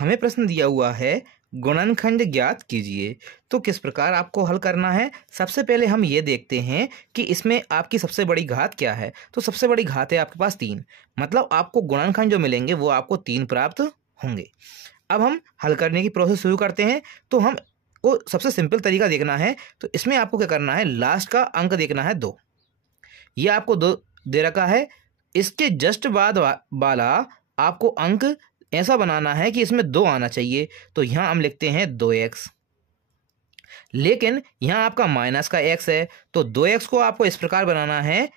हमें प्रश्न दिया हुआ है गुणनखंड ज्ञात कीजिए। तो किस प्रकार आपको हल करना है, सबसे पहले हम ये देखते हैं कि इसमें आपकी सबसे बड़ी घात क्या है। तो सबसे बड़ी घात है आपके पास 3, मतलब आपको गुणनखंड जो मिलेंगे वो आपको 3 प्राप्त होंगे। अब हम हल करने की प्रोसेस शुरू करते हैं। तो हम को सबसे सिंपल तरीका देखना है। तो इसमें आपको क्या करना है, लास्ट का अंक देखना है 2। ये आपको 2 दे रखा है। इसके जस्ट बाद वाला आपको अंक ऐसा बनाना है कि इसमें 2 आना चाहिए। तो यहाँ हम लिखते हैं 2x, लेकिन यहाँ आपका माइनस का x है। तो 2x को आपको इस प्रकार बनाना है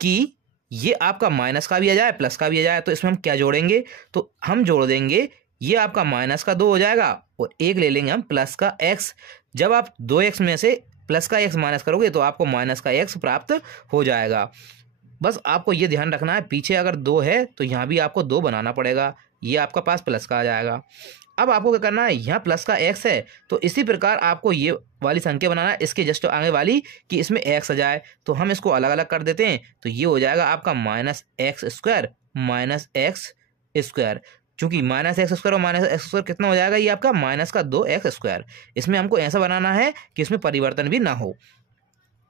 कि ये आपका माइनस का भी आ जाए प्लस का भी आ जाए। तो इसमें हम क्या जोड़ेंगे, तो हम जोड़ देंगे, ये आपका माइनस का 2 हो जाएगा और एक ले लेंगे हम प्लस का x। जब आप 2x में से प्लस का x माइनस करोगे तो आपको माइनस का x प्राप्त हो जाएगा। बस आपको ये ध्यान रखना है, पीछे अगर 2 है तो यहाँ भी आपको 2 बनाना पड़ेगा। ये आपका पास प्लस का आ जाएगा। अब आपको क्या करना है, यहाँ प्लस का x है तो इसी प्रकार आपको ये वाली संख्या बनाना है, इसके जस्ट आगे वाली कि इसमें x आ जाए। तो हम इसको अलग अलग कर देते हैं। तो ये हो जाएगा आपका minus x square minus x square. चूंकि माइनस एक्स स्क्वायर और माइनस एक्स स्क्वायर कितना हो जाएगा, ये आपका माइनस का 2x स्क्वायर। इसमें हमको ऐसा बनाना है कि इसमें परिवर्तन भी ना हो।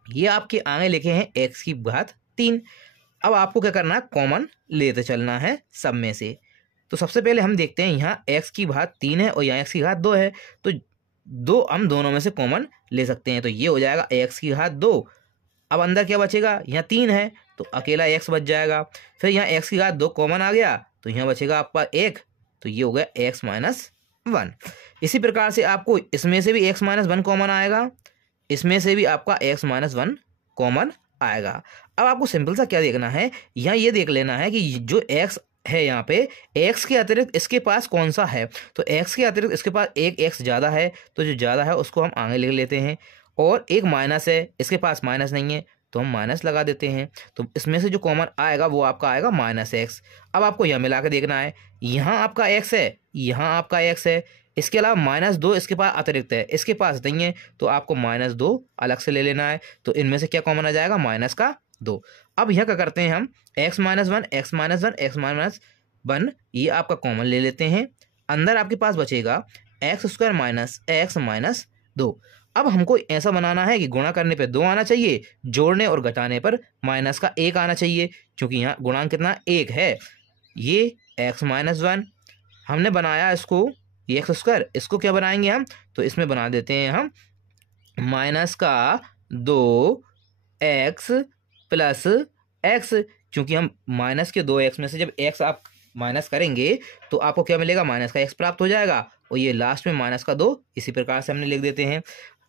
ये आपके आगे लिखे हैं x की घात 3। अब आपको क्या करना है, कॉमन लेते चलना है सब में से। तो सबसे पहले हम देखते हैं, यहाँ x की घात 3 है और यहाँ x की घात 2 है। तो 2 हम दोनों में से कॉमन ले सकते हैं। तो ये हो जाएगा x की घात 2। अब अंदर क्या बचेगा, यहाँ 3 है तो अकेला x बच जाएगा। फिर यहाँ x की घात 2 कॉमन आ गया तो यहाँ बचेगा आपका 1। तो ये हो गया x माइनस 1। इसी प्रकार से आपको इसमें से भी x माइनस 1 कॉमन आएगा, इसमें से भी आपका x माइनस 1 कॉमन आएगा। अब आपको सिंपल सा क्या देखना है, यहाँ ये देख लेना है कि जो x है यहाँ पे x के अतिरिक्त इसके पास कौन सा है। तो x के अतिरिक्त इसके पास एक x ज़्यादा है, तो जो ज़्यादा है उसको हम आगे लिख लेते हैं। और एक माइनस है, इसके पास माइनस नहीं है तो हम माइनस लगा देते हैं। तो इसमें से जो कॉमन आएगा वो आपका आएगा माइनस एक्स। अब आपको यह मिला के देखना है, यहाँ आपका x है, यहाँ आपका x है, इसके अलावा -2 इसके पास अतिरिक्त है, इसके पास नहीं है तो आपको -2 अलग से ले लेना है। तो इनमें से क्या कॉमन आ जाएगा, -2। अब यह क्या करते हैं हम, x minus 1 x minus 1 x minus 1 ये आपका कॉमन ले लेते हैं। अंदर आपके पास बचेगा x square minus x minus 2। अब हमको ऐसा बनाना है कि गुणा करने पे 2 आना चाहिए, जोड़ने और घटाने पर माइनस का 1 आना चाहिए। क्योंकि यहाँ गुणांक कितना 1 है। ये x माइनस 1 हमने बनाया, इसको ये एक्स स्क्वायर, इसको क्या बनाएंगे हम, तो इसमें बना देते हैं हम माइनस का 2x प्लस x। क्योंकि हम माइनस के 2x में से जब x आप माइनस करेंगे तो आपको क्या मिलेगा, माइनस का x प्राप्त हो जाएगा। और ये लास्ट में माइनस का 2 इसी प्रकार से हमने लिख देते हैं।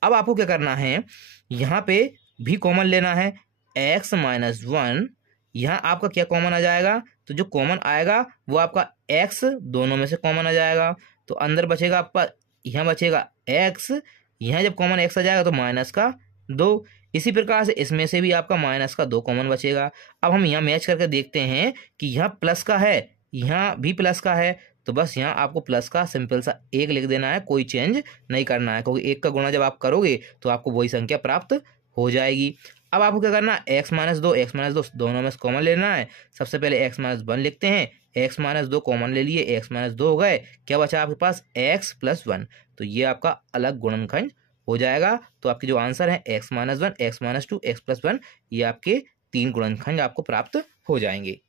अब आपको क्या करना है, यहाँ पे भी कॉमन लेना है, x माइनस 1 यहाँ आपका क्या कॉमन आ जाएगा, तो जो कॉमन आएगा वो आपका x दोनों में से कॉमन आ जाएगा। तो अंदर बचेगा आपका, यहाँ बचेगा x, यहाँ जब कॉमन x आ जाएगा तो माइनस का 2। इसी प्रकार से इसमें से भी आपका माइनस का 2 कॉमन बचेगा। अब हम यहाँ मैच करके देखते हैं कि यहाँ प्लस का है, यहाँ भी प्लस का है, तो बस यहाँ आपको प्लस का सिंपल सा 1 लिख देना है, कोई चेंज नहीं करना है। क्योंकि 1 का गुणा जब आप करोगे तो आपको वही संख्या प्राप्त हो जाएगी। अब आपको क्या करना है, x माइनस 2 दोनों में से कॉमन लेना है। सबसे पहले x माइनस 1 लिखते हैं, x माइनस 2 कॉमन ले लिए, x माइनस 2 हो गए, क्या बचा आपके पास x प्लस 1। तो ये आपका अलग गुणनखंड हो जाएगा। तो आपके जो आंसर है x minus 1 x minus 2 x plus 1 ये आपके 3 गुणनखंड आपको प्राप्त हो जाएंगे।